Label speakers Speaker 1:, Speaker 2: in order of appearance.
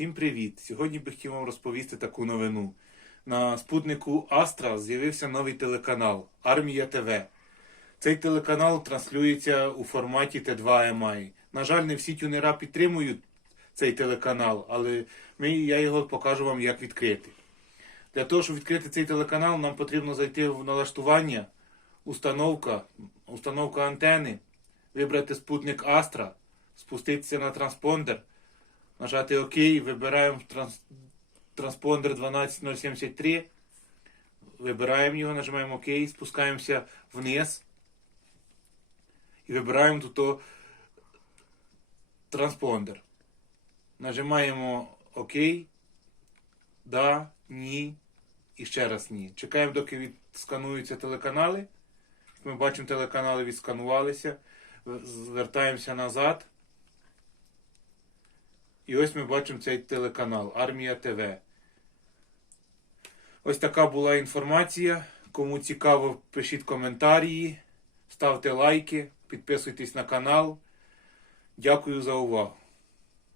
Speaker 1: Всім привіт! Сьогодні би хотів вам розповісти таку новину. На спутнику Астра з'явився новий телеканал Армія ТВ. Цей телеканал транслюється у форматі Т2MI. На жаль, не всі тюнера підтримують цей телеканал, але ми, я його покажу вам, як відкрити. Для того, щоб відкрити цей телеканал, нам потрібно зайти в налаштування, установка, установка антени, вибрати спутник Астра, спуститися на транспондер, нажати ОК, вибираємо транс, транспондер 12073, вибираємо його, нажимаємо ОК, спускаємося вниз і вибираємо тут транспондер. Нажимаємо ОК, да, ні і ще раз ні. Чекаємо, доки відскануються телеканали. Ми бачимо, телеканали відсканувалися. Звертаємося назад. І ось ми бачимо цей телеканал Армія ТВ. Ось така була інформація. Кому цікаво, пишіть коментарі, ставте лайки, підписуйтесь на канал. Дякую за увагу.